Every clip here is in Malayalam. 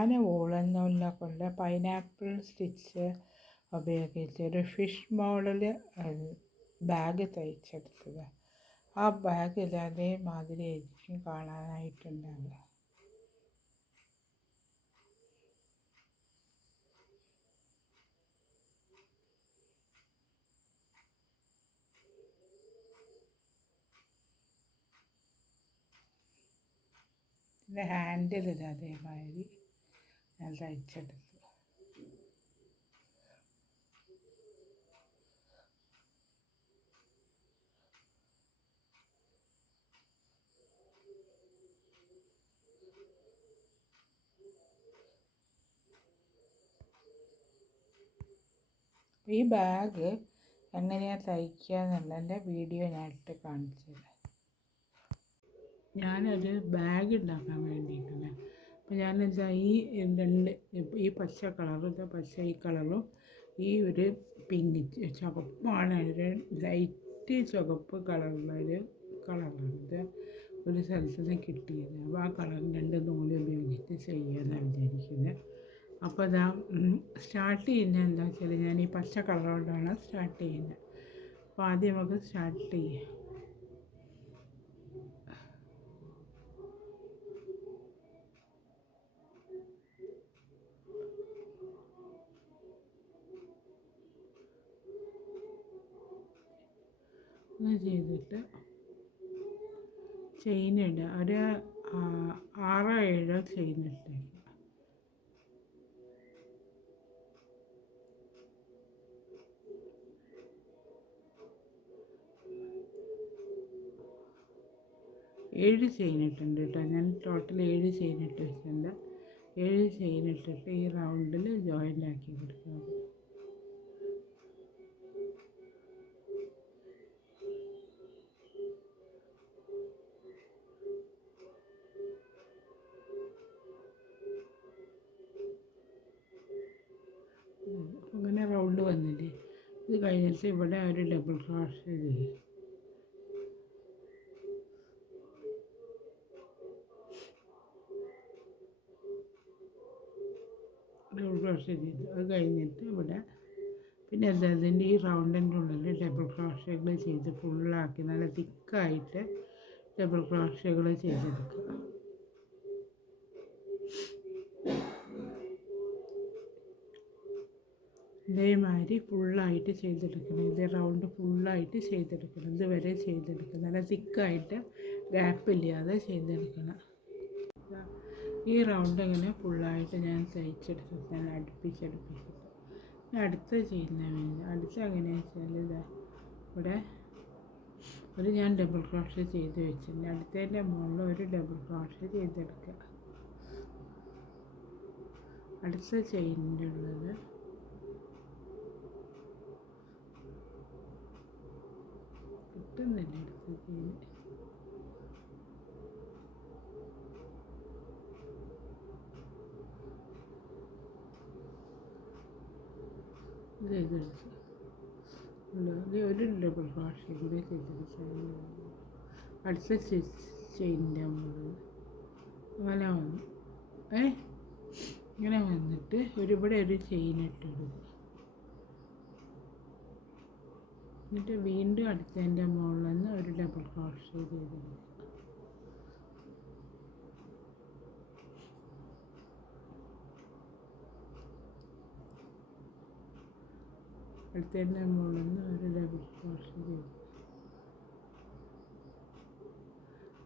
ഞാൻ വൂളൻ നൂലിനെ കൊണ്ട് പൈനാപ്പിൾ സ്റ്റിച്ച് ഉപയോഗിച്ച് ഒരു ഫിഷ് മോഡൽ ബാഗ് തയ്ച്ചെടുത്തത്. ആ ബാഗ് അതേമാതിരി ആയിരിക്കും കാണാനായിട്ടുണ്ടാവുക. പിന്നെ ഹാൻഡിൽ അതേമാതിരി ഞാൻ തയ്ച്ചെടുത്തു. ഈ ബാഗ് എങ്ങനെയാണ് തയ്ക്കുക എന്നുള്ളതിൻ്റെ വീഡിയോ ഞാൻ ഇട്ട് കാണിച്ചു തരാം. ഞാനൊരു ബാഗ് ഉണ്ടാക്കാൻ വേണ്ടിയിട്ടാണ്. അപ്പോൾ ഞാനെന്താ ഈ പച്ച കളറും പച്ച ഈ കളറും ഈ ഒരു പിങ്ക് ചുവപ്പാണ്, ഒരു ലൈറ്റ് ചുവപ്പ് കളറുള്ളൊരു കളറാണ്. ഇത് ഒരു സ്ഥലത്ത് നിന്ന് കിട്ടിയത്. അപ്പോൾ ആ കളർ 2 നൂല് ഉപയോഗിച്ച് ചെയ്യാമെന്നാണ് വിചാരിക്കുന്നത്. അപ്പോൾ അതാ സ്റ്റാർട്ട് ചെയ്യുന്നത് എന്താ വെച്ചാൽ ഞാൻ ഈ പച്ച കളർ കൊണ്ടാണ് സ്റ്റാർട്ട് ചെയ്യുന്നത്. അപ്പോൾ ആദ്യം നമുക്ക് സ്റ്റാർട്ട് ചെയ്യാം. ചെയ്തിട്ട് ചെയിനിടുക. ഒരു 6-7 ചെയിനിട്ടേക്കുക. ഏഴ് ചെയിനിട്ടുണ്ട് കേട്ടോ. ഞാൻ ടോട്ടൽ 7 ചെയിനിട്ട് വെച്ചിട്ടുണ്ട്. 7 ചെയിനിട്ടിട്ട് ഈ റൗണ്ടിൽ ജോയിൻ്റ് ആക്കി കൊടുക്കുക. അങ്ങനെ റൗണ്ട് വന്നില്ലേ. ഇത് കഴിഞ്ഞിട്ട് ഇവിടെ ഒരു ഡബിൾ ക്രോഷേ ചെയ്യും. ഡബിൾ ക്രോഷേ ചെയ്തു. അത് കഴിഞ്ഞിട്ട് ഇവിടെ പിന്നെ അതിൻ്റെ ഈ റൗണ്ടിൻ്റെ ഉള്ളിൽ ഡബിൾ ക്രോഷകൾ ചെയ്ത് ഫുള്ളാക്കി നല്ല തിക്കായിട്ട് ഡബിൾ ക്രോഷകൾ ചെയ്തെടുക്കുക. ഇതേമാതിരി ഫുള്ളായിട്ട് ചെയ്തെടുക്കണം. ഇത് റൗണ്ട് ഫുള്ളായിട്ട് ചെയ്തെടുക്കണം. ഇതുവരെ ചെയ്തെടുക്കണം. നല്ല തിക്കായിട്ട് ഗ്യാപ്പില്ലാതെ ചെയ്തെടുക്കണം. ഈ റൗണ്ട് ഇങ്ങനെ ഫുള്ളായിട്ട് ഞാൻ തയ്ച്ചെടുക്കും. ഞാൻ അടുപ്പിച്ചിട്ട് അടുത്ത ചെയ്യുന്ന അടുത്ത എങ്ങനെയാണെന്ന് വെച്ചാൽ ഇതാ ഇവിടെ ഞാൻ ഡബിൾ ക്രോഷേ ചെയ്ത് വെച്ചിട്ടുണ്ട്. അടുത്തതിൻ്റെ മുകളിൽ ഒരു ഡബിൾ ക്രോഷേ ചെയ്തെടുക്കുക. അടുത്ത ചെയിനിൻ്റെ ഉള്ളത് കിട്ടുന്നില്ല. അടുത്ത ചെയിൻ ചെയ്തെടുക്കുക. ഒരു ഡബിൾ ക്രോഷേ കൂടി ചെയ്തെടുക്കുക. അടുത്ത ചെയിനിൻ്റെ മുകളിൽ അങ്ങനെ വന്നു. ഇങ്ങനെ വന്നിട്ട് ഇവിടെ ഒരു ചെയിൻ ഇട്ടിടുക. എന്നിട്ട് വീണ്ടും അടുത്തതിൻ്റെ മുകളിൽ നിന്ന് ഒരു ഡബിൾ ക്രോഷേ ചെയ്തെടുക്കുക. അടുത്തതിൻ്റെ മുകളിൽ നിന്ന് ഒരു ഡബിൾ ക്രോഷേ ചെയ്തു.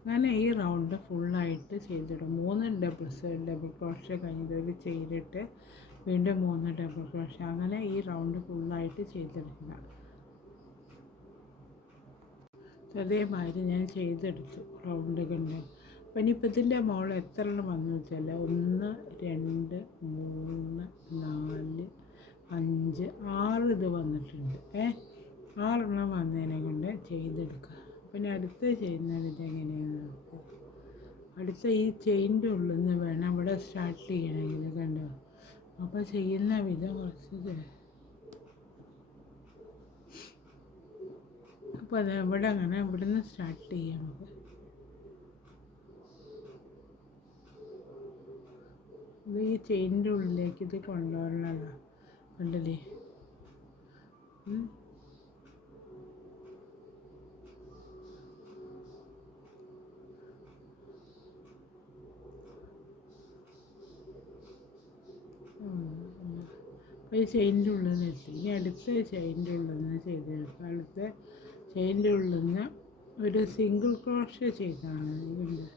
അങ്ങനെ ഈ റൗണ്ട് ഫുള്ളായിട്ട് ചെയ്തിടും. 3 ഡബിൾ ക്രോഷേ കഴിഞ്ഞിട്ട് ഒരു ചെയ്തിട്ട് വീണ്ടും 3 ഡബിൾ ക്രോഷേ. അങ്ങനെ ഈ റൗണ്ട് ഫുള്ളായിട്ട് ചെയ്തെടുക്കണം. അതേമാതിരി ഞാൻ ചെയ്തെടുത്തു റൗണ്ട് കണ്ട്. അപ്പം ഇനിയിപ്പോൾ ഇതിൻ്റെ മുകളിൽ എത്ര എണ്ണം വന്നു വെച്ചാൽ 1 2 3 4 5 6 ഇത് വന്നിട്ടുണ്ട്. 6 എണ്ണം വന്നതിനെ കൊണ്ട് ചെയ്തെടുക്കുക. പിന്നെ അടുത്ത ചെയ്യുന്നത് ഇതെങ്ങനെയാണ് നോക്കുക. അടുത്ത ഈ ചെയിൻ്റെ ഉള്ളിൽ നിന്ന് വേണം ഇവിടെ സ്റ്റാർട്ട് ചെയ്യണമെങ്കിൽ. കണ്ടോ? അപ്പോൾ ചെയ്യുന്ന വിധം കുറച്ച് അപ്പോൾ അത് ഇവിടെ അങ്ങനെ ഇവിടുന്ന് സ്റ്റാർട്ട് ചെയ്യാം. നമുക്ക് ഇത് ഈ ചെയിനിൻ്റെ ഉള്ളിലേക്ക് ഇത് കൊണ്ടുവരണല്ലോ, കണ്ടില്ലേ? അപ്പോൾ ഈ ചെയിനിൻ്റെ ഉള്ളിൽ നിന്ന് വെച്ച് ഇനി അടുത്ത ചെയിനിൻ്റെ ഉള്ളിൽ നിന്ന് ചെയ്തെടുക്കുക. അടുത്ത ചെയിനിൻ്റെ ഉള്ളിൽ നിന്ന് ഒരു സിംഗിൾ ക്രോഷ്യ ചെയ്താണ് ഇതിൻ്റെ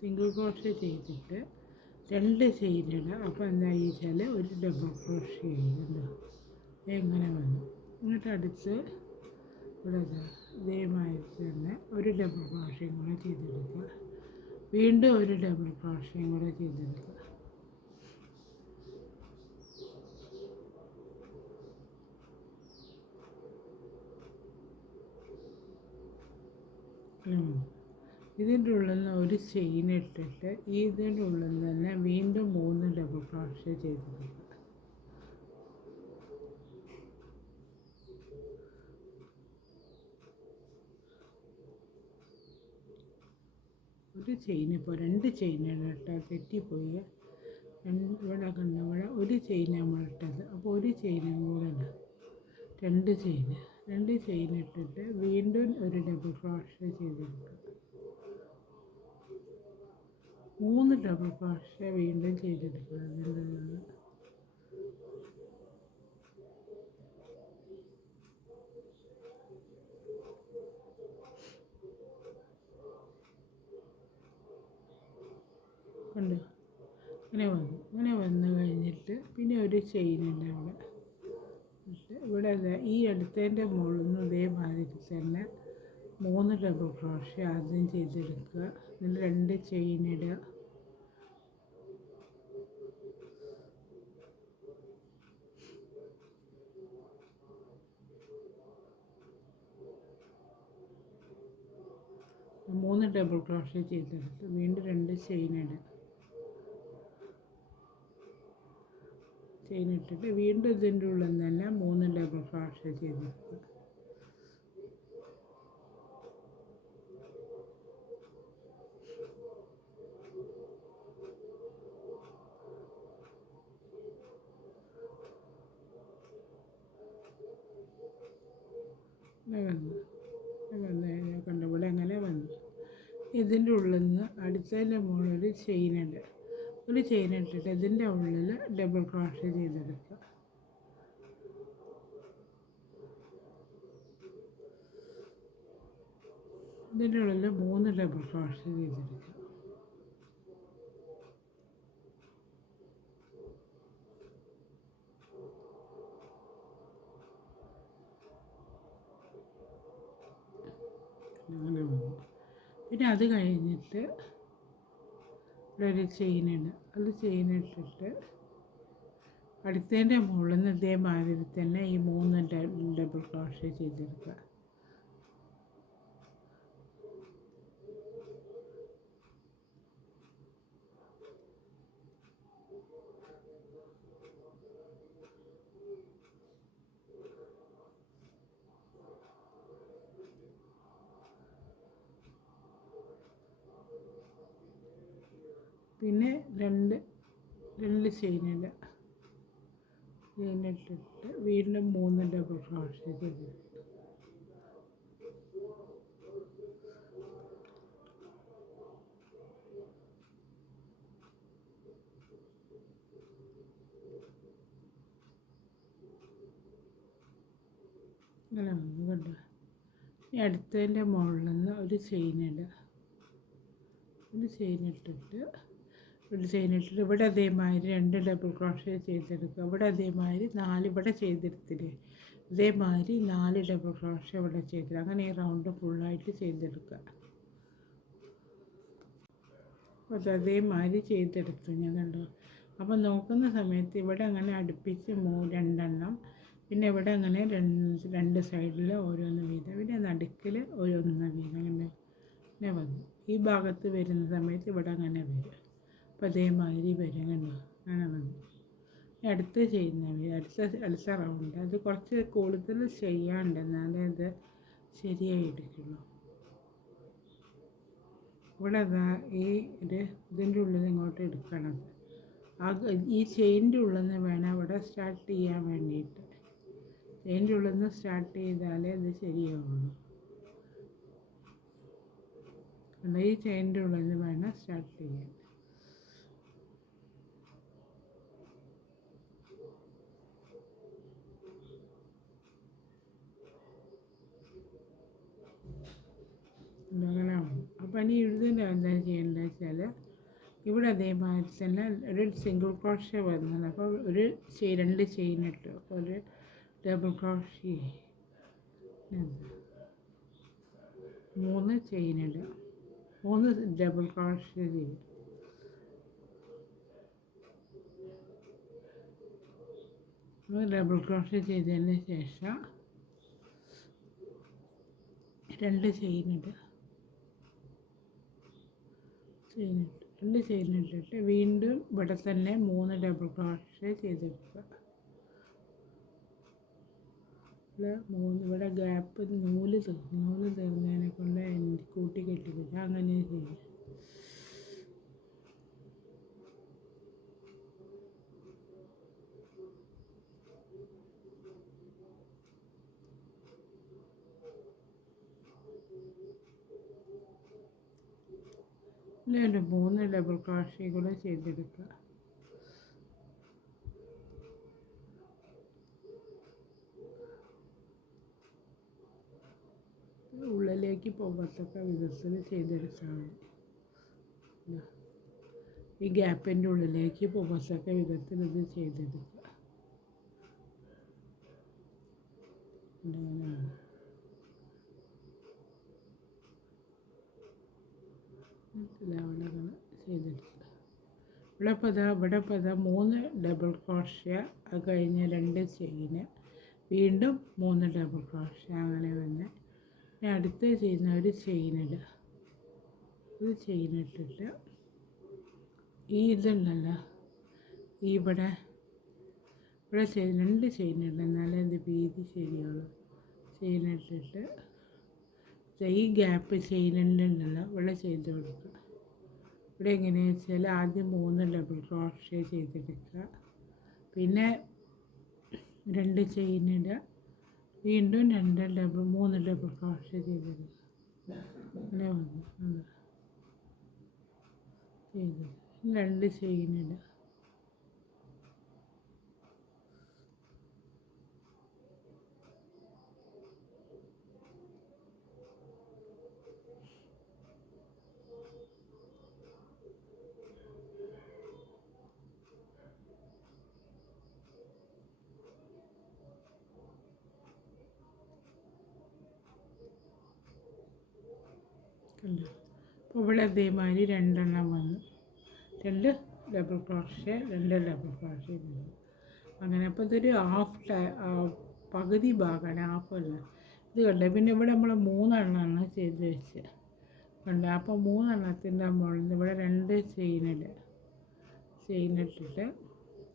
സിംഗിൾ ക്രോഷ്യ ചെയ്തിട്ട് 2 ചെയിനിടുക. അപ്പോൾ എന്തായി വെച്ചാൽ ഒരു ഡബിൾ ക്രോഷ്യ ചെയ്യുന്നുണ്ടോ എങ്ങനെ വന്നു. എന്നിട്ട് അടുത്ത് ഇവിടെ ഇതേമാതിരി തന്നെ ഒരു ഡബിൾ ക്രോഷ്യയും കൂടെ ചെയ്തെടുക്കുക. വീണ്ടും ഒരു ഡബിൾ ക്രോഷ്യയും കൂടെ ചെയ്തെടുക്കുക. ഇതിൻ്റെ ഉള്ളിൽ നിന്ന് ഒരു ചെയിൻ ഇട്ടിട്ട് ഇതിൻ്റെ ഉള്ളിൽ നിന്ന് തന്നെ വീണ്ടും 3 ഡബിൾ ക്രോഷ്യ ചെയ്തെടുക്കുക. ഒരു ചെയിൻ ഇപ്പോൾ 2 ചെയിനാണ് ഇട്ടാൽ തെറ്റിപ്പോയി. ഇവിടെ കണ്ട ഇവിടെ ഒരു ചെയിൻ നമ്മൾ ഇട്ടത്. അപ്പോൾ ഒരു ചെയിനും കൂടെ ഇടാം. 2 ചെയിൻ ഇട്ടിട്ട് വീണ്ടും ഒരു ഡബിൾ ക്രോഷ്യ ചെയ്തെടുക്കുക. 3 ഡബിൾ ക്രോഷ്യ വീണ്ടും ചെയ്തെടുക്കുക. അതിൻ്റെ ഉള്ളത് കണ്ടോ? ഇങ്ങനെ വന്നു കഴിഞ്ഞിട്ട് പിന്നെ ഒരു ചെയിനുണ്ട് അവിടെ. ഇവിടെ ഈ അടുത്തതിൻ്റെ മുകളിൽ നിന്ന് ഇതേമാതിരി തന്നെ 3 ഡബിൾ ക്രോഷ്യ ആദ്യം ചെയ്തെടുക്കുക. എന്നിട്ട് 2 ചെയിൻ ഇടുക. മൂന്ന് ഡബിൾ ക്രോഷ്യ ചെയ്തെടുത്ത് വീണ്ടും 2 ചെയിൻ ഇടുക. ചെയിൻ ഇട്ടിട്ട് വീണ്ടും ഇതിൻ്റെ ഉള്ളിൽ നിന്ന് തന്നെ 3 ഡബിൾ ക്രോഷ്യ ചെയ്തെടുക്കുക. കണ്ട ഇവിടെ അങ്ങനെ വന്നു. ഇതിൻ്റെ ഉള്ളിൽ നിന്ന് അടുത്തതിൻ്റെ മുകളിൽ ഒരു ചെയിൻ ഇട്ടിട്ട് ഇതിൻ്റെ ഉള്ളിൽ ഡബിൾ ക്രോഷ്യ ചെയ്തെടുക്കുക. ഇതിൻ്റെ ഉള്ളിൽ 3 ഡബിൾ ക്രോഷ്യ ചെയ്തെടുക്കുക. അങ്ങനെ വന്നു. പിന്നെ അത് കഴിഞ്ഞിട്ട് ഇവിടെ ഒരു ചെയിനിടുക. അത് ചെയിനിട്ടിട്ട് അടുത്തതിൻ്റെ മുകളിൽ നിന്ന് ഇതേമാതിരി തന്നെ ഈ 3 ഡബിൾ ക്രോഷ്യ ചെയ്തെടുക്കുക. പിന്നെ 2 ചെയിനിടുക. ചെയിനിട്ടിട്ട് വീണ്ടും 3 ഡബിൾ ക്രോഷ്യ ചെയ്തെടുക്കുക. അങ്ങനെ വന്നു കണ്ടോ? ഈ അടുത്തതിൻ്റെ മുകളിൽ നിന്ന് ഒരു ചെയിനിടുക. ഒരു ചെയിനിട്ടിട്ട് ഇവിടെ അതേമാതിരി 2 ഡബിൾ ക്രോഷ്യ ചെയ്തെടുക്കുക. ഇവിടെ അതേമാതിരി 4 ഇവിടെ ചെയ്തെടുത്തില്ലേ, ഇതേമാതിരി 4 ഡബിൾ ക്രോഷ്യ ഇവിടെ ചെയ്തെടുക്കുക. അങ്ങനെ ഈ റൗണ്ട് ഫുള്ളായിട്ട് ചെയ്തെടുക്കുക. അപ്പോൾ അതേമാതിരി ചെയ്തെടുത്തു ഞാൻ കണ്ടോ. അപ്പോൾ നോക്കുന്ന സമയത്ത് ഇവിടെ അങ്ങനെ അടുപ്പിച്ച് 2 എണ്ണം, പിന്നെ ഇവിടെ അങ്ങനെ 2 സൈഡിൽ ഓരോന്ന് വീതം, പിന്നെ നടുക്കിൽ ഓരോന്ന് വീതം അങ്ങനെ വന്നു. ഈ ഭാഗത്ത് വരുന്ന സമയത്ത് ഇവിടെ അങ്ങനെ വരും. അപ്പോൾ അതേമാതിരി വരും കണ്ടോ. അങ്ങനെ വന്നു. അടുത്ത അടുത്ത റൗണ്ട് അത് കുറച്ച് കൂടുതൽ ചെയ്യാണ്ട്, എന്നാലേ അത് ശരിയായി എടുക്കുള്ളൂ. ഇവിടെ ഈ ഇതിൻ്റെ ഉള്ളിൽ ഇങ്ങോട്ട് എടുക്കണം. ഈ ചെയിൻ്റെ ഉള്ളിൽ നിന്ന് വേണം ഇവിടെ സ്റ്റാർട്ട് ചെയ്യാൻ വേണ്ടിയിട്ട്. ചെയിൻ്റെ ഉള്ളിൽ നിന്ന് സ്റ്റാർട്ട് ചെയ്താലേ ഇത് ശരിയാവുള്ളൂ. ഈ ചെയിൻ്റെ ഉള്ളിൽ നിന്ന് വേണം സ്റ്റാർട്ട് ചെയ്യാൻ. അങ്ങനെ വേണം. അപ്പോൾ ഇനി ഇതിൻ്റെ എന്താ ചെയ്യേണ്ടത് വെച്ചാൽ ഇവിടെ അതേമാതിരി തന്നെ ഒരു സിംഗിൾ ക്രോഷ്യ വരുന്നത്. അപ്പോൾ ഒരു രണ്ട് ചെയിൻ ഇട്ടു. അപ്പോൾ ഒരു ഡബിൾ ക്രോഷ്യ 3 ചെയിൻ ഇടുക. 3 ഡബിൾ ക്രോഷ്യ ചെയ്യുക. ഡബിൾ ക്രോഷ്യ ചെയ്തതിന് ശേഷം 2 ചെയിൻ ഇടുക. 2 ചെയിൻ ഇട്ടിട്ട് വീണ്ടും ഇവിടെ തന്നെ 3 ഡബിൾ ക്രോഷ്യ ചെയ്തെടുക്കുക. ഇവിടെ ഗ്യാപ്പ് നൂല് തീർന്നതിനെ കൊണ്ട് കൂട്ടി കെട്ടിക്കില്ല. അങ്ങനെ ചെയ്യും. ഒരു 3 ഡബിൾ ക്രോഷ്യ കൂടെ ചെയ്തെടുക്കുക. ഉള്ളിലേക്ക് പോകത്തക്ക വിധത്തിൽ ചെയ്തെടുത്താൽ മതി. ഈ ഗ്യാപ്പിൻ്റെ ഉള്ളിലേക്ക് പോകത്തക്ക വിധത്തിൽ ഇത് ചെയ്തെടുക്കുക. ഇതവിടെ ചെയ്തെടുക്കുക. ഇവിടെ 3 ഡബിൾ ക്രോഷ്യ, അത് കഴിഞ്ഞ് 2 ചെയിന്, വീണ്ടും 3 ഡബിൾ ക്രോഷ്യ. അങ്ങനെ വന്ന് അടുത്ത് ചെയ്യുന്ന ഒരു ചെയിനിടുക. ഇത് ചെയിനിട്ടിട്ട് ഈ ഇതുണ്ടല്ലോ, ഇവിടെ 2 ചെയിനിടണം, എന്നാലേ ഇത് വീതി ശരിയുള്ളൂ. ചെയിനിട്ടിട്ട് ഈ ഗ്യാപ്പ് ചെയിനുണ്ടല്ലോ ഇവിടെ ചെയ്ത് കൊടുക്കുക. ഇവിടെ എങ്ങനെയാണെന്ന് വെച്ചാൽ ആദ്യം 3 ഡബിൾ ക്രോഷ്യ ചെയ്തെടുക്കുക. പിന്നെ 2 ചെയിനിടുക. വീണ്ടും 3 ഡബിൾ ക്രോഷ്യ ചെയ്തെടുക്കുക. അങ്ങനെ വന്നു ചെയ്ത് 2 ചെയിനിടുക. അപ്പോൾ ഇവിടെ അതേമാതിരി 2 എണ്ണം വന്നു. 2 ഡബിൾ ക്രോഷ്യ, 2 ഡബിൾ ക്രോഷ്യ വന്നു. അങ്ങനെ അപ്പോൾ ഇതൊരു പകുതി ഭാഗമാണ്, ഹാഫല്ല. ഇത് കണ്ടേ. പിന്നെ ഇവിടെ നമ്മൾ 3 എണ്ണമാണ് ചെയ്ത് വെച്ചത് കണ്ടേ. അപ്പോൾ 3 എണ്ണത്തിൻ്റെ മുകളിൽ നിന്ന് ഇവിടെ 2 ചെയിനിട്ടിട്ട്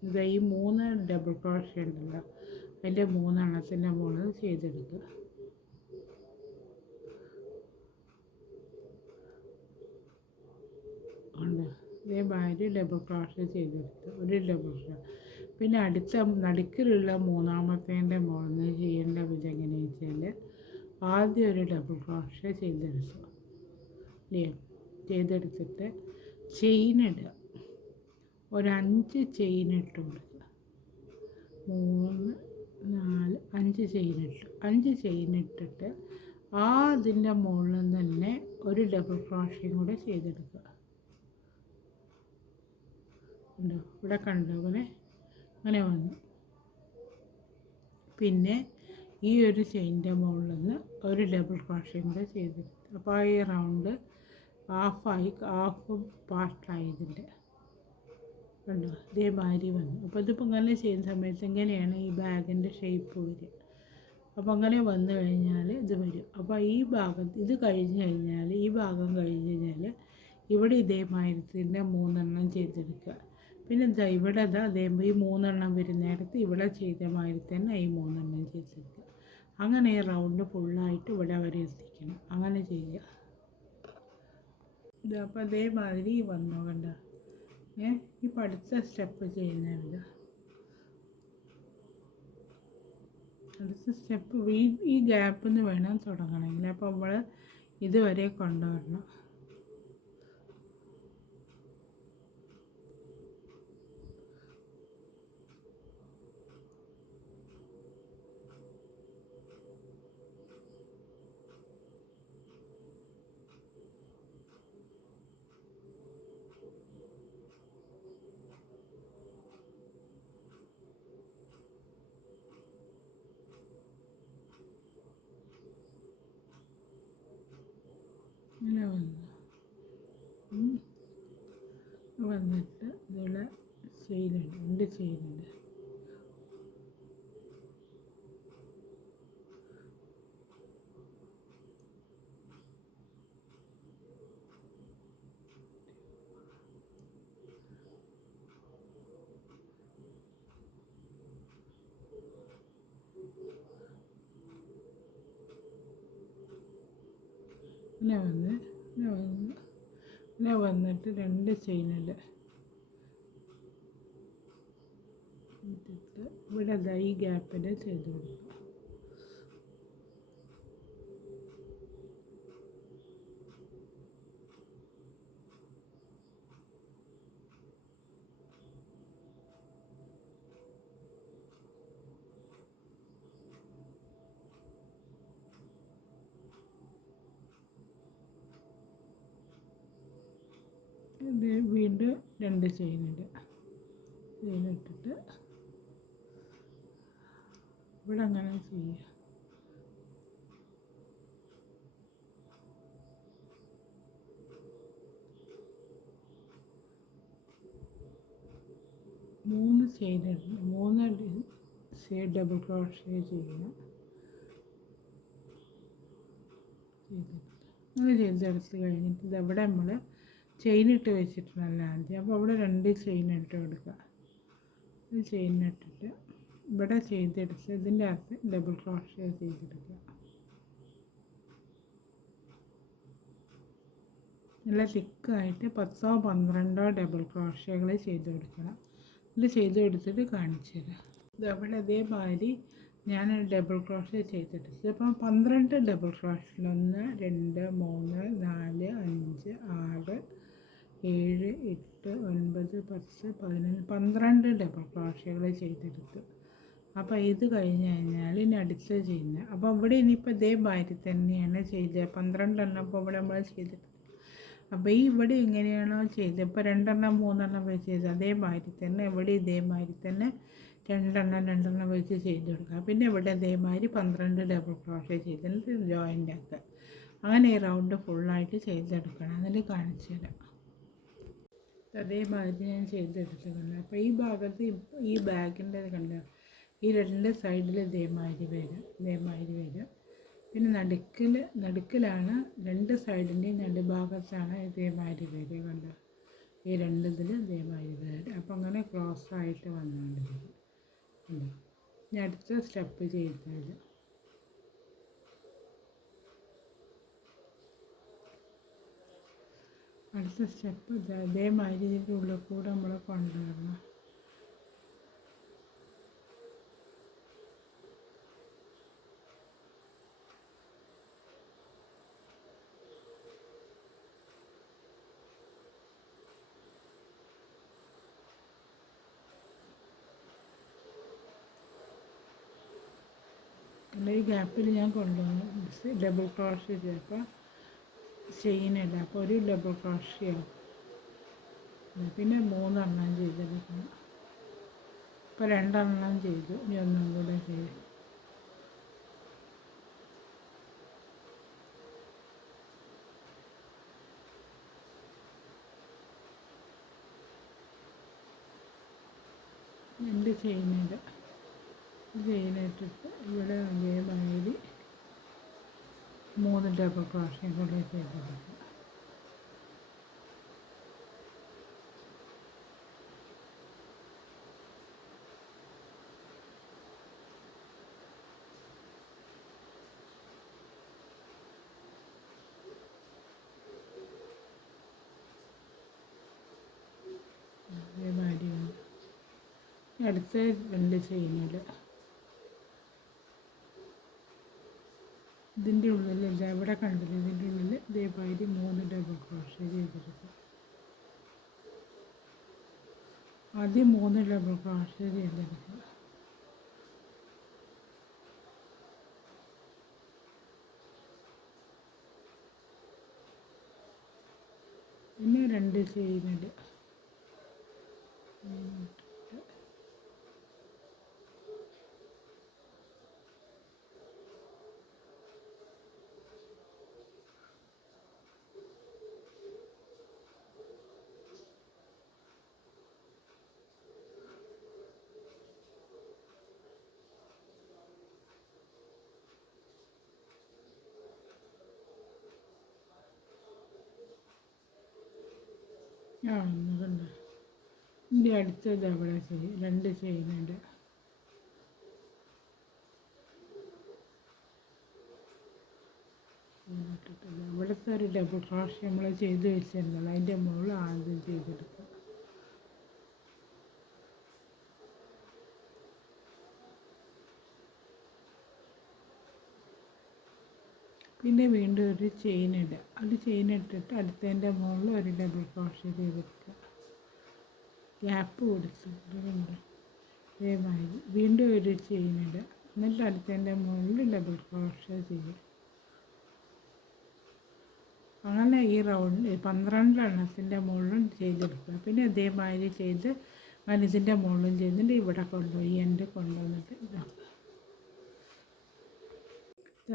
ഇത് ഈ 3 ഡബിൾ ക്രോഷ്യ ഉണ്ടല്ലോ അതിൻ്റെ 3 എണ്ണത്തിൻ്റെ മുകളിൽ ചെയ്തെടുക്കുക. ഇതേമാതിരി ഡബിൾ ക്രോഷ്യ ചെയ്തെടുത്ത് ഒരു ഡബിൾ ക്രോഷ്യ. പിന്നെ അടുത്ത നടുക്കിലുള്ള 3ാമത്തേൻ്റെ മുകളിൽ നിന്ന് ചെയ്യേണ്ട വിധം എങ്ങനെയാണെന്ന് വെച്ചാൽ ആദ്യം ഒരു ഡബിൾ ക്രോഷ്യ ചെയ്തെടുക്കുക. ചെയ്തെടുത്തിട്ട് ചെയിനിടുക. ഒരു 5 ചെയിനിട്ട് കൊടുക്കുക. 3, 4, 5 ചെയിനിട്ടു. 5 ചെയിനിട്ടിട്ട് അതിൻ്റെ മുകളിൽ തന്നെ ഒരു ഡബിൾ ക്രോഷ്യം കൂടെ ചെയ്തെടുക്കുക. ഉണ്ടോ? ഇവിടെ കണ്ടോ? അങ്ങനെ വന്നു. പിന്നെ ഈ ഒരു ചെയിൻ്റെ മുകളിൽ നിന്ന് ഒരു ഡബിൾ ക്രോഷ്യം കൂടെ ചെയ്തെടുത്തു. അപ്പോൾ ഈ റൗണ്ട് ഹാഫ് പാർട്ടായി ഇതിൻ്റെ. കണ്ടോ? ഇതേമാതിരി വന്നു. അപ്പോൾ ഇതിപ്പോൾ ഇങ്ങനെ ചെയ്യുന്ന സമയത്ത് ഇങ്ങനെയാണ് ഈ ബാഗിൻ്റെ ഷേപ്പ് വരിക. അപ്പോൾ അങ്ങനെ വന്നു കഴിഞ്ഞാൽ ഇത് വരും. അപ്പോൾ ഈ ഭാഗം ഇത് കഴിഞ്ഞ് കഴിഞ്ഞാൽ ഈ ഭാഗം കഴിഞ്ഞ് കഴിഞ്ഞാൽ ഇവിടെ ഇതേമാതിരത്തിൻ്റെ 3 എണ്ണം ചെയ്തെടുക്കുക. പിന്നെ ഇവിടെ അതേപോലെ ഈ 3 എണ്ണം വരുന്നിടത്ത് ഇവിടെ ചെയ്ത മാതിരി തന്നെ ഈ 3 എണ്ണം ചെയ്തെടുക്കുക. അങ്ങനെ ഈ റൗണ്ട് ഫുള്ളായിട്ട് ഇവിടെ വരെ എത്തിക്കണം. അങ്ങനെ ചെയ്യുക. ഇത് അപ്പോൾ അതേമാതിരി വന്നു. കണ്ട ഇപ്പം അടുത്ത സ്റ്റെപ്പ് ചെയ്യുന്നത് അടുത്ത സ്റ്റെപ്പ് ഈ ഗ്യാപ്പിൽ നിന്ന് വേണം തുടങ്ങണമെങ്കിൽ. അപ്പോൾ നമ്മൾ ഇതുവരെ കൊണ്ടുവരണം. ഇങ്ങനെ വന്നിട്ട് ഇതിൽ ചെയിനുണ്ട്, 2 ചെയിനുണ്ട്. ഇങ്ങനെ വന്നിട്ട് 2 ചെയിനുണ്ട്. ഇവിടെ ഈ ഗ്യാപ്പിൽ ചെയ്ത് കൊടുക്കുക. ഇത് വീണ്ടും 2 ചെയിനിട്ട് ഇവിടെ അങ്ങനെ ചെയ്യുക. മൂന്ന് ചെയിനിട്ട് 3 ഡബിൾ ക്രോഷേ ചെയ്യണം. അങ്ങനെ ചെയ്തെടുത്ത് കഴിഞ്ഞിട്ട് ഇതവിടെ നമ്മൾ ചെയിനിട്ട് വെച്ചിട്ടുണ്ടല്ല ആദ്യം. അപ്പോൾ അവിടെ 2 ചെയിനിട്ട് കൊടുക്കുക. ഇത് ചെയിനിട്ടിട്ട് ഇവിടെ ചെയ്തെടുത്ത് ഇതിൻ്റെ അകത്ത് ഡബിൾ ക്രോഷേ ചെയ്തെടുക്കുക. നല്ല തിക്കായിട്ട് 10 12 ഡബിൾ ക്രോഷകൾ ചെയ്ത് കൊടുക്കണം. ഇത് ചെയ്ത് കൊടുത്തിട്ട് കാണിച്ചു തരാം. ഇതവിടെ അതേമാതിരി ഞാൻ ഡബിൾ ക്രോഷേ ചെയ്തെടുത്തത്. ഇപ്പം 12 ഡബിൾ ക്രോഷയിൽ 1 2 3 4 5 6 7 8 9 10 11 12 ഡബിൾ ക്രോഷകൾ ചെയ്തെടുത്തു. അപ്പോൾ ഇത് കഴിഞ്ഞ് കഴിഞ്ഞാൽ ഇനി അടുത്ത് ചെയ്യുന്നത്. അപ്പോൾ ഇവിടെ ഇനിയിപ്പോൾ ഇതേമാതിരി തന്നെയാണ് ചെയ്തത്. 12 എണ്ണം ഇപ്പോൾ ഇവിടെ നമ്മൾ ചെയ്തിട്ട്. അപ്പോൾ ഇവിടെ എങ്ങനെയാണോ ചെയ്തത്, ഇപ്പോൾ 2 എണ്ണം 3 എണ്ണം വെച്ച് ചെയ്ത് അതേമാതിരി തന്നെ ഇവിടെ ഇതേമാതിരി തന്നെ 2 എണ്ണം വെച്ച് ചെയ്ത് കൊടുക്കുക. പിന്നെ ഇവിടെ ഇതേമാതിരി 12 ഡബിൾ ക്രോഷേ ചെയ്തിട്ട് ജോയിൻ്റ് ആക്കുക. അങ്ങനെ ഈ റൗണ്ട് ഫുള്ളായിട്ട് ചെയ്തെടുക്കണം. അതിൽ കാണിച്ചു തരാം. അതേമാതിരി ഞാൻ ചെയ്തെടുത്തിട്ടുണ്ട്. അപ്പോൾ ഈ ഭാഗത്ത് ഈ ബാഗിൻ്റെ കണ്ട ഈ 2 സൈഡിൽ ഇതേമാതിരി വരും. പിന്നെ നടുക്കിലാണ് 2 സൈഡിൻ്റെയും നടുഭാഗത്താണ് ഇതേമാതിരി വരിക. കണ്ടോ, ഈ 2 ഇതിൽ ഇതേമാതിരി വരും. അപ്പോൾ അങ്ങനെ ക്രോസ് ആയിട്ട് വന്നുകൊണ്ടിരിക്കും. കണ്ടോ, ഇനി അടുത്ത സ്റ്റെപ്പ് ചെയ്താൽ അടുത്ത സ്റ്റെപ്പ് ഇതേമാതിരി ഇതിൻ്റെ ഉള്ളിൽ കൂടെ നമ്മൾ കൊണ്ടുവരണം. ഈ ഗ്യാപ്പിൽ ഞാൻ കൊണ്ടുവന്നു ഡബിൾ ക്രോഷേ ചെയ്തപ്പോൾ ചെയിനില്ല. അപ്പോൾ ഒരു ഡബിൾ ക്രോഷേ ആവും. പിന്നെ 3 എണ്ണം ചെയ്തെടുക്കണം. ഇപ്പോൾ 2 എണ്ണം ചെയ്തു. ഇനി ഒന്നും കൂടെ ചെയ്തു. രണ്ട് ചെയിനിട്ട് ഇവിടെ അതേമാതിരി 3 ഡബിൾ ക്രോഷേ കൂടെ ചെയ്തെടുക്കുക. അടുത്ത 2 ചെയിനിൽ ഇതിൻ്റെ ഉള്ളിൽ ഇവിടെ കണ്ടത് ഇതിൻ്റെ ഉള്ളിൽ ഇതേമാതിരി 3 ഡബിൾ ക്രോഷ്യ ചെയ്തെടുക്കുക. ആദ്യം 3 ഡബിൾ ക്രോഷ്യ ചെയ്തെടുക്കുക. പിന്നെ 2 ചെയിനിൽ ഒന്നുണ്ട്. ഇതിൻ്റെ അടുത്തത് അവിടെ 2 ചെയിനുണ്ട്. ഇവിടുത്തെ ഒരു ഡബിൾ ക്രോഷ്യ നമ്മൾ ചെയ്ത് വെച്ചിരുന്നല്ലോ, അതിൻ്റെ മുകളിൽ ആദ്യം ചെയ്തെടുക്കുക. പിന്നെ വീണ്ടും ഒരു ചെയിൻ ഇടുക. അത് ചെയിൻ ഇട്ടിട്ട് അടുത്തതിൻ്റെ മുകളിൽ ഒരു ഡബിൾ ക്രോഷ്യ ചെയ്തെടുക്കുക. ഗ്യാപ്പ് കൊടുത്തിട്ടുണ്ട്. അതേമാതിരി വീണ്ടും ഒരു ചെയിൻ ഇടുക. എന്നിട്ട് അടുത്തതിൻ്റെ മുകളിൽ ഡബിൾ ക്രോഷ്യ ചെയ്യുക. അങ്ങനെ ഈ റൗണ്ട് 12 എണ്ണത്തിൻ്റെ മുകളിലും ചെയ്തെടുക്കുക. പിന്നെ അതേമാതിരി ചെയ്ത് അങ്ങനെ ഇതിൻ്റെ മുകളിലും ചെയ്തിട്ട് ഇവിടെ കൊണ്ടുപോയി എൻ്റെ കൊണ്ടുവന്നിട്ട് ഇതാക്കുക.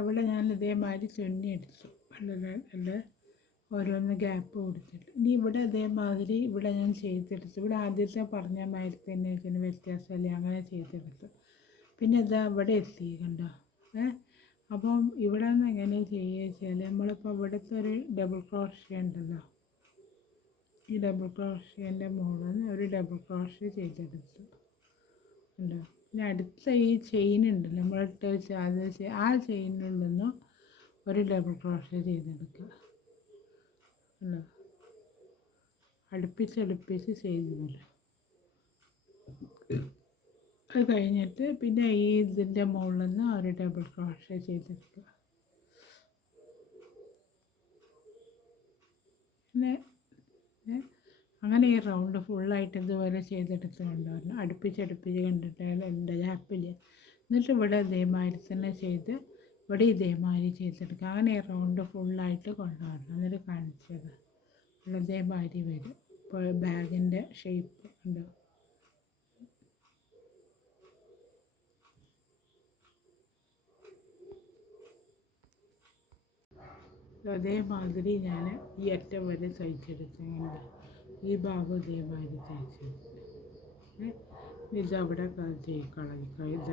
ഇവിടെ ഞാൻ ഇതേമാതിരി തുന്നി എടുത്തു. നല്ല ഓരോന്ന് ഗ്യാപ്പ് കൊടുത്തിട്ട് ഇനി ഇവിടെ അതേമാതിരി ഇവിടെ ഞാൻ ചെയ്തെടുത്തു. ഇവിടെ ആദ്യത്തെ പറഞ്ഞ മാതിരി തന്നെ ഇതിന് വ്യത്യാസമില്ല, അങ്ങനെ ചെയ്തെടുത്തു. പിന്നെ ഇതാ ഇവിടെ എത്തി കണ്ടോ. അപ്പം ഇവിടെ നിന്ന് എങ്ങനെ ചെയ്യുക വെച്ചാൽ നമ്മളിപ്പോൾ ഇവിടുത്തെ ഒരു ഡബിൾ ക്രോഷ്യ ഉണ്ടല്ലോ, ഈ ഡബിൾ ക്രോഷ്യൻ്റെ മുകളിൽ നിന്ന് ഒരു ഡബിൾ ക്രോഷ്യ ചെയ്തെടുത്തു ഉണ്ടോ. പിന്നെ അടുത്ത ഈ ചെയിൻ ഉണ്ടല്ലോ നമ്മളിട്ട് വെച്ച് ആദ്യം ആ ചെയിനിൽ നിന്നും ഒരു ഡബിൾ ക്രോഷ്യ ചെയ്തെടുക്കുക ഉണ്ടോ. അടുപ്പിച്ച് ചെയ്തല്ലോ. അത് കഴിഞ്ഞിട്ട് പിന്നെ ഈ ഇതിൻ്റെ മുകളിൽ നിന്ന് ഒരു ഡബിൾ ക്രോഷ്യ ചെയ്തെടുക്കുക. പിന്നെ അങ്ങനെ ഈ റൗണ്ട് ഫുള്ളായിട്ട് ഇതുപോലെ ചെയ്തെടുത്ത് കൊണ്ടുവരണം. അടുപ്പിച്ച് കണ്ടിട്ട് എൻ്റെ ഗ്യാപ്പിൽ. എന്നിട്ട് ഇവിടെ ഇതേമാതിരി തന്നെ ചെയ്ത് ഇവിടെ ഇതേമാതിരി ചെയ്തെടുക്കുക. അങ്ങനെ ഈ റൗണ്ട് ഫുള്ളായിട്ട് കൊണ്ടുവരണം. എന്നിട്ട് കാണിച്ചത് ഇവിടെ ഇതേമാതിരി വരും. ഇപ്പോൾ ബാഗിൻ്റെ ഷേപ്പ് ഉണ്ടോ. അതേമാതിരി ഞാൻ ഈ അറ്റം വരെ തയ്ച്ചെടുത്ത് ഈ ഭാഗം ഇതേമാതിരി തയ്ച്ചെടുത്ത് ഇതവിടെ കളയിക്കുക. ഇത്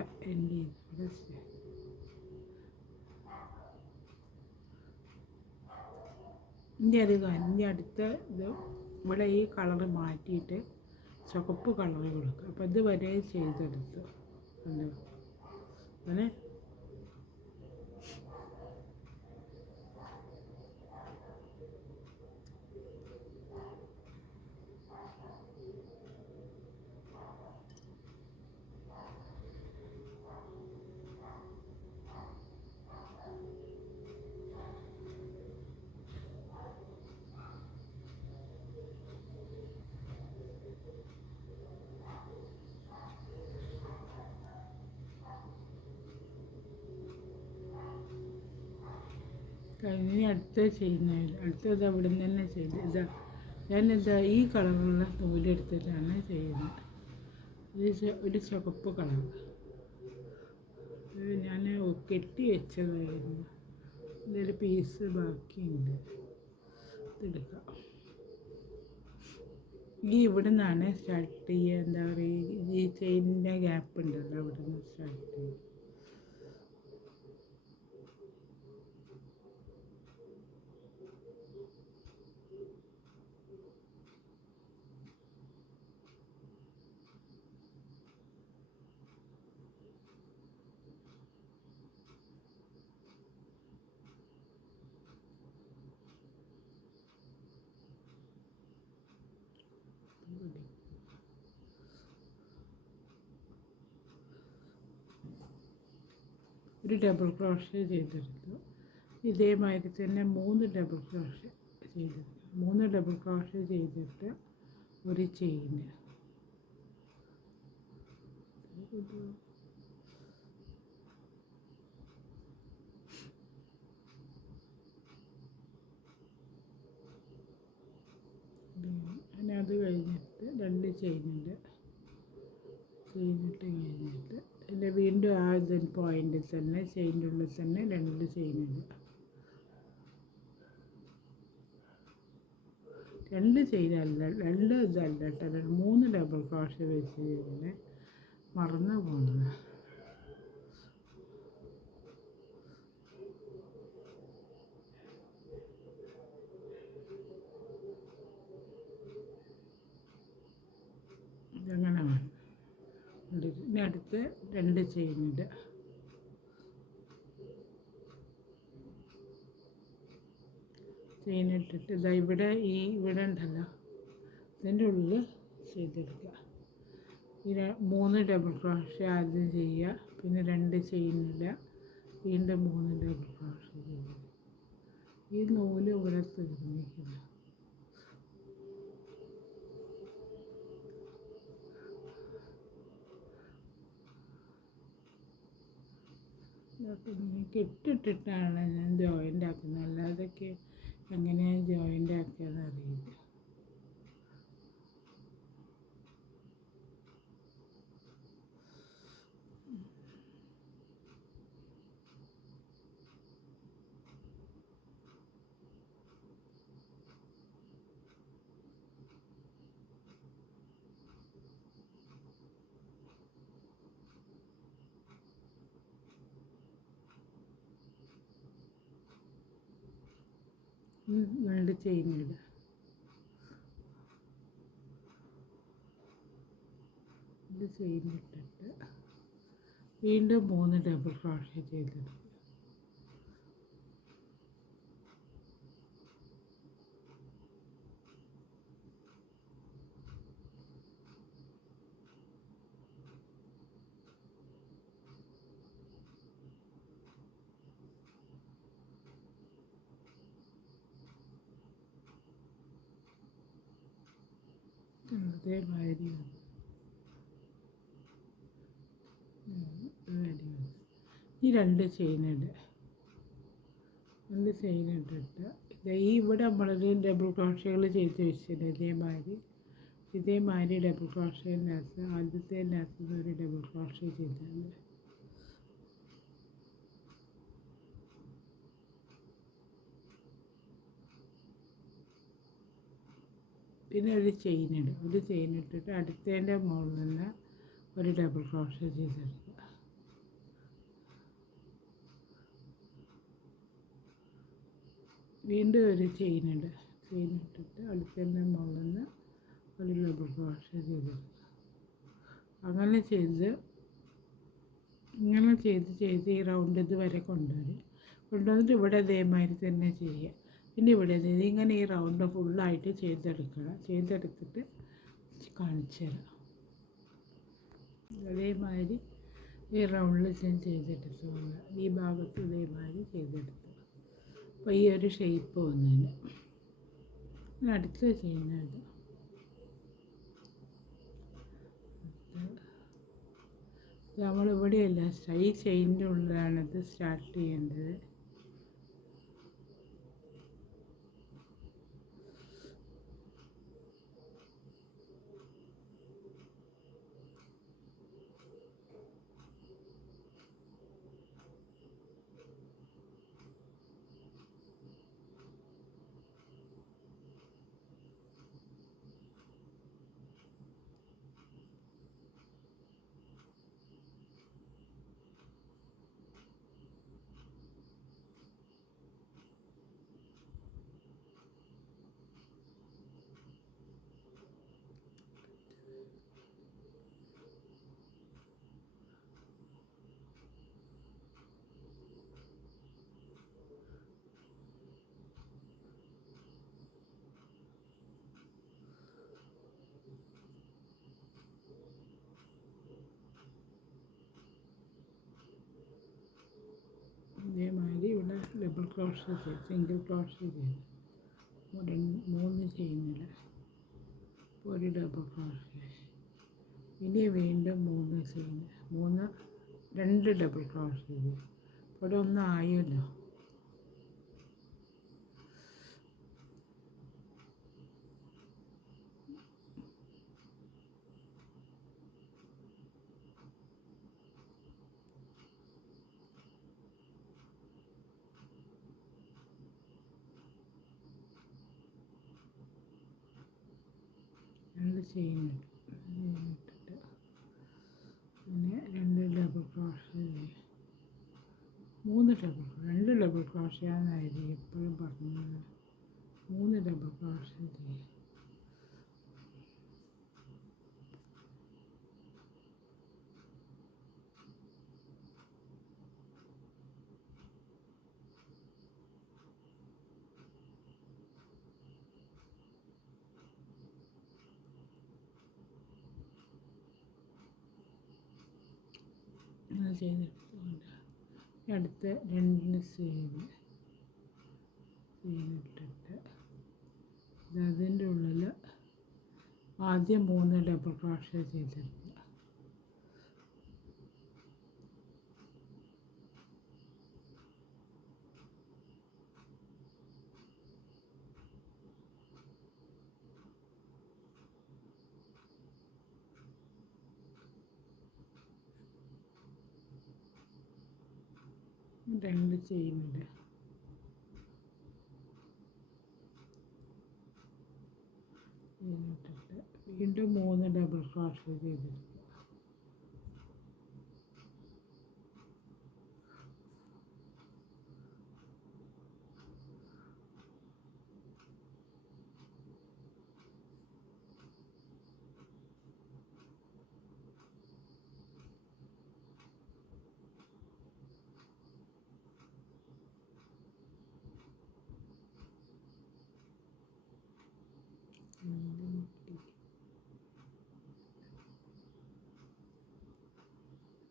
എൻ്റെ ഇവിടെ ഇനി അടുത്ത ഇത് ഇവിടെ ഈ കളറ് മാറ്റിയിട്ട് ചുവപ്പ് കളറ് കൊടുക്കുക. അപ്പോൾ ഇതുവരെ ചെയ്തെടുത്തു അങ്ങനെ. ഇനി അടുത്തത് അവിടെ നിന്ന് തന്നെ ചെയ്ത് ഞാനിതാ ഈ കളറുള്ള നൂലെടുത്തിട്ടാണ് ചെയ്യുന്നത്. ഇത് ഒരു ചുവപ്പ് കളർ ഞാൻ കെട്ടി വെച്ചതായിരുന്നു. ഇതൊരു പീസ് ബാക്കിയുണ്ട്, ഇതെടുക്കാം. ഈ ഇവിടെ നിന്നാണ് സ്റ്റാർട്ട് ചെയ്യുക. എന്താ പറയുക, ഈ ചെയിനിൻ്റെ ഗ്യാപ്പ് ഉണ്ടല്ലോ, അവിടെ നിന്ന് സ്റ്റാർട്ട് ചെയ്യും. ഒരു ഡബിൾ ക്രോഷ്യ ചെയ്തെടുത്തു. ഇതേമാതിരി തന്നെ 3 ഡബിൾ ക്രോഷ്യ ചെയ്തെടുത്തു. 3 ഡബിൾ ക്രോഷ്യ ചെയ്തിട്ട് ഒരു ചെയിന് അങ്ങനെ അത് കഴിഞ്ഞിട്ട് 2 ചെയിനിട്ട് കഴിഞ്ഞിട്ട് പിന്നെ വീണ്ടും ആ പോയിന്റിൽ തന്നെ ചെയിൻ്റെ ഉള്ളിൽ തന്നെ 2 ചെയിനിടുക. 2 ചെയിനല്ല, 2 ഇതല്ല കേട്ടോ, 3 ഡബിൾ ക്രോഷ്യ വെച്ച് ഇങ്ങനെ മറന്നു പോകുന്നത്. ഇതങ്ങനെ വേണം. ഇനി അടുത്ത് 2 ചെയിനിടുക. ചെയിനിട്ടിട്ട് ഇതാ ഇവിടെ ഉണ്ടല്ലോ, ഇതിൻ്റെ ഉള്ളിൽ ചെയ്തെടുക്കുക. 3 ഡബിൾ ക്രോഷ്യ ആദ്യം ചെയ്യുക, പിന്നെ 2 ചെയിനിടുക, വീണ്ടും 3 ഡബിൾ ക്രോഷ്യ ചെയ്യുക. ഈ നൂല് ഇവിടെ തീർന്നിരിക്കുക. കെട്ടിട്ടിട്ടാണ് ഞാൻ ജോയിൻ്റ് ആക്കുന്നത്, അല്ലാതൊക്കെ എങ്ങനെയാണ് ജോയിൻ്റ് ആക്കിയതെന്ന് അറിയില്ല. രണ്ട് ചെയിനിടുക. ഇത് ചെയിനിട്ടിട്ട് വീണ്ടും 3 ഡബിൾ ക്രോഷ്യ ചെയ്തെടുക്കുക. അതേമാതിരി ഈ 2 ചെയിനിടുക. 2 ചെയിനിട്ടിട്ട് ഇവിടെ നമ്മളൊരു ഡബിൾ ക്രോഷ്യകൾ ചെയ്ത് വെച്ചിട്ടുണ്ട്. ഇതേമാതിരി ഡബിൾ ക്രോഷ്യനകത്ത് ആദ്യത്തേനകത്ത് ഒരു ഡബിൾ ക്രോഷ്യ ചെയ്തിട്ടുണ്ട്. പിന്നെ ഒരു ചെയിനിടുക. ഒരു ചെയിനിട്ടിട്ട് അടുത്തതിൻ്റെ മുകളിൽ നിന്ന് ഒരു ഡബിൾ ക്രോഷ്യ ചെയ്തെടുക്കുക. വീണ്ടും ഒരു ചെയിനിടുക. ചെയിനിട്ടിട്ട് അടുത്തതിൻ്റെ മുകളിൽ നിന്ന് ഒരു ഡബിൾ ക്രോഷ്യ ചെയ്തെടുക്കുക. അങ്ങനെ ചെയ്ത് ഈ റൗണ്ട് ഇതുവരെ കൊണ്ടുവന്നിട്ട് ഇവിടെ അതേമാതിരി തന്നെ ചെയ്യുക. പിന്നെ ഇവിടെ ഇങ്ങനെ ഈ റൗണ്ട് ഫുള്ളായിട്ട് ചെയ്തെടുത്തിട്ട് കാണിച്ചു തരാം. അതേമാതിരി ഈ റൗണ്ടിൽ ഞാൻ ചെയ്തെടുത്തു, ഈ ഭാഗത്ത് ഇതേമാതിരി ചെയ്തെടുത്തു. അപ്പോൾ ഈ ഒരു ഷേപ്പ് വന്നതിന് അടുത്ത ചെയ്യുന്നത് നമ്മളിവിടെയല്ല, ഈ ചെയിൻ്റെ ഉള്ളിലാണിത് സ്റ്റാർട്ട് ചെയ്യേണ്ടത്. ഡബിൾ ക്രോഷേ ചെയ്ത് സിംഗിൾ ക്രോഷേ ചെയ്ത് 3 ചെയിനിൽ ഒരു ഡബിൾ ക്രോഷേ, ഇനി വീണ്ടും 3 ചെയിൻ 2 ഡബിൾ ക്രോഷേ ചെയ്ത് ഇവിടെ ഒന്നായല്ലോ. രണ്ട് ചെയിൻ ഇട്ടിട്ട് പിന്നെ 2 ഡബിൾ ക്രോഷേ ചെയ്യും, 2 ഡബിൾ ക്രോഷേ ആണെന്നായിരിക്കും എപ്പോഴും പറഞ്ഞത്. 3 ഡബിൾ ക്രോഷേ ചെയ്യും. അങ്ങനെ ചെയ്തെടുത്തുകൊണ്ട് അടുത്ത 2 ചെയിനിട്ടിട്ട് അതിൻ്റെ ഉള്ളിൽ ആദ്യം 3 ഡബിൾ ക്രോഷേ ചെയ്തെടുക്കുക. രണ്ട് ചെയിനിട്ട് വീണ്ടും 3 ഡബിൾ ക്രോഷേ ചെയ്തെടുക്കുക.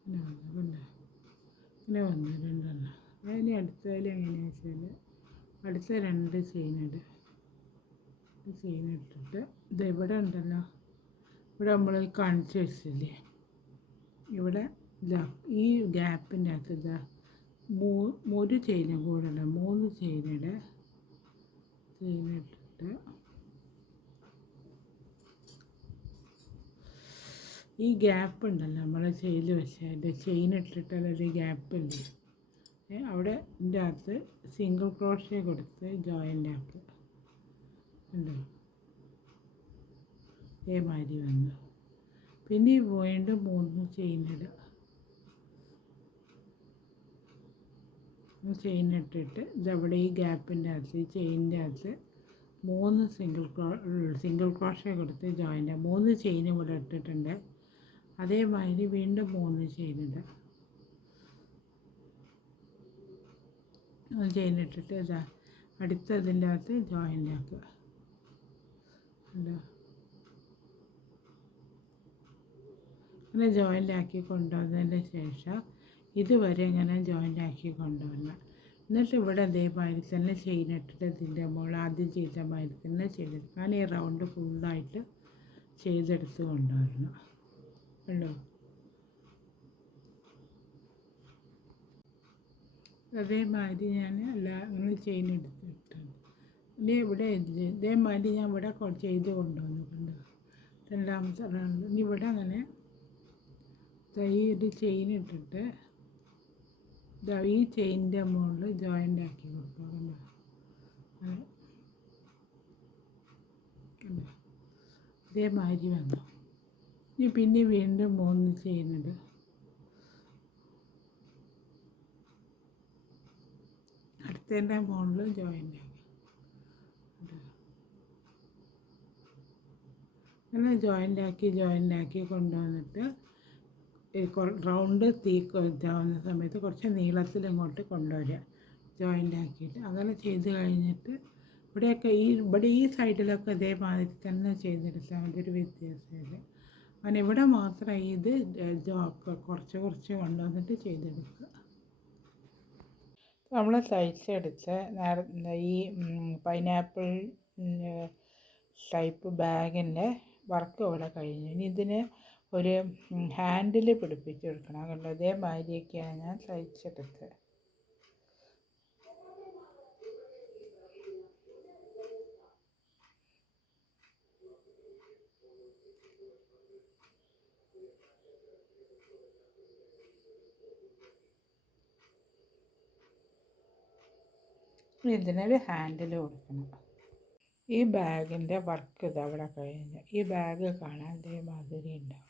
ഇങ്ങനെ വന്നു 2 അതിന് അടുത്തതിൽ എങ്ങനെയാണെന്ന് വെച്ചാൽ അടുത്ത 2 ചെയിനിട്ടിട്ട് ഇത് ഇവിടെ ഉണ്ടല്ലോ, ഇവിടെ നമ്മൾ കാണിച്ച് വെച്ചില്ലേ, ഇവിടെ ഇതാ ഈ ഗ്യാപ്പിൻ്റെ അകത്ത് ഇതാ 1 ചെയിനും കൂടെ ഉള്ള 3 ചെയിനിട്ടിട്ട് ഈ ഗ്യാപ്പ് ഉണ്ടല്ലോ നമ്മൾ ചെയ്ത് വെച്ചതിൻ്റെ ചെയിൻ ഇട്ടിട്ടുള്ളൊരു ഗ്യാപ്പില്ലേ, അവിടെ ഇതിൻ്റെ അകത്ത് സിംഗിൾ ക്രോഷേ കൊടുത്ത് ജോയിൻ്റ് ആക്കുക. ഉണ്ടോ ഇതേമാതിരി വന്നു. പിന്നെ വീണ്ടും 3 ചെയിനിടുക. ചെയിനിട്ടിട്ട് ഇതവിടെ ഈ ഗ്യാപ്പിൻ്റെ അകത്ത് ഈ ചെയിനിൻ്റെ അകത്ത് 3 സിംഗിൾ ക്രോഷേ കൊടുത്ത് ജോയിൻ്റ് 3 ചെയിൻ ഇവിടെ ഇട്ടിട്ടുണ്ട്. അതേമാതിരി വീണ്ടും 3 ചെയിനിടുക. ചെയിനിട്ടിട്ട് ഇതാ അടുത്തതിൻ്റെ അകത്ത് ജോയിൻ്റ് ആക്കുക. ഉണ്ടോ അങ്ങനെ ജോയിൻ്റ് ആക്കി കൊണ്ടുവന്നതിന് ശേഷം ഇതുവരെ ഇങ്ങനെ ജോയിൻ്റ് ആക്കി കൊണ്ടുവരണം. എന്നിട്ട് ഇവിടെ അതേമാതിരി തന്നെ ചെയിനിട്ടിട്ട് ഇതിൻ്റെ മുകളിൽ ആദ്യം ചെയ്ത മാതിരി തന്നെ ചെയ്തെടുക്കുക. അങ്ങനെ ഈ റൗണ്ട് ഫുള്ളായിട്ട് ചെയ്തെടുത്ത് കൊണ്ടുവരണം. ഉണ്ടോ അതേമാതിരി ഞാൻ അങ്ങനെ ചെയിനെടുത്തിട്ടുണ്ട്. ഇനി ഇവിടെ ഇതേമാതിരി ഞാൻ ഇവിടെ ചെയ്ത് കൊണ്ടുവന്നിട്ടുണ്ട്. രണ്ടാമത്തെ റൗണ്ട് ഇനി ഇവിടെ അങ്ങനെ ഈ ഒരു ചെയിൻ ഇട്ടിട്ട് ഈ ചെയിനിൻ്റെ മുകളിൽ ജോയിൻ്റ് ആക്കി കൊടുക്കുക. കണ്ടോ ഇതേമാതിരി വന്നു. ഇനി പിന്നെ വീണ്ടും 3 ചെയിനിടുക. അടുത്തതിൻ്റെ മുകളിൽ ജോയിൻ്റ് ആക്കി അങ്ങനെ ജോയിൻ്റ് ആക്കി കൊണ്ടുവന്നിട്ട് റൗണ്ട് ഇതാവുന്ന സമയത്ത് കുറച്ച് നീളത്തിൽ ഇങ്ങോട്ട് കൊണ്ടുവരിക ജോയിൻ്റ് ആക്കിയിട്ട്. അങ്ങനെ ചെയ്ത് കഴിഞ്ഞിട്ട് ഇവിടെ ഈ സൈഡിലൊക്കെ ഇതേമാതിരി തന്നെ ചെയ്തെടുത്താൽ മതി, ഒരു വ്യത്യാസമില്ല. അങ്ങനെ ഇവിടെ മാത്രം കുറച്ച് കൊണ്ടുവന്നിട്ട് ചെയ്തെടുക്കുക. നമ്മൾ തയ്ച്ചെടുത്ത് ഈ പൈനാപ്പിൾ ടൈപ്പ് ബാഗിൻ്റെ വർക്ക് ഇവിടെ കഴിഞ്ഞു. ഇനി ഇതിന് ഒരു ഹാൻഡിൽ പിടിപ്പിച്ചെടുക്കണം. കണ്ടോ, ഇതേമാതിരിയൊക്കെയാണ് ഞാൻ തയ്ച്ചെടുത്തത്. ഇതിനൊരു ഹാൻഡിൽ കൊടുക്കണം. ഈ ബാഗിൻ്റെ വർക്ക് ഇത് അവിടെ കഴിഞ്ഞു. ഈ ബാഗ് കാണാൻ ഇതേമാതിരി ഉണ്ടാവും.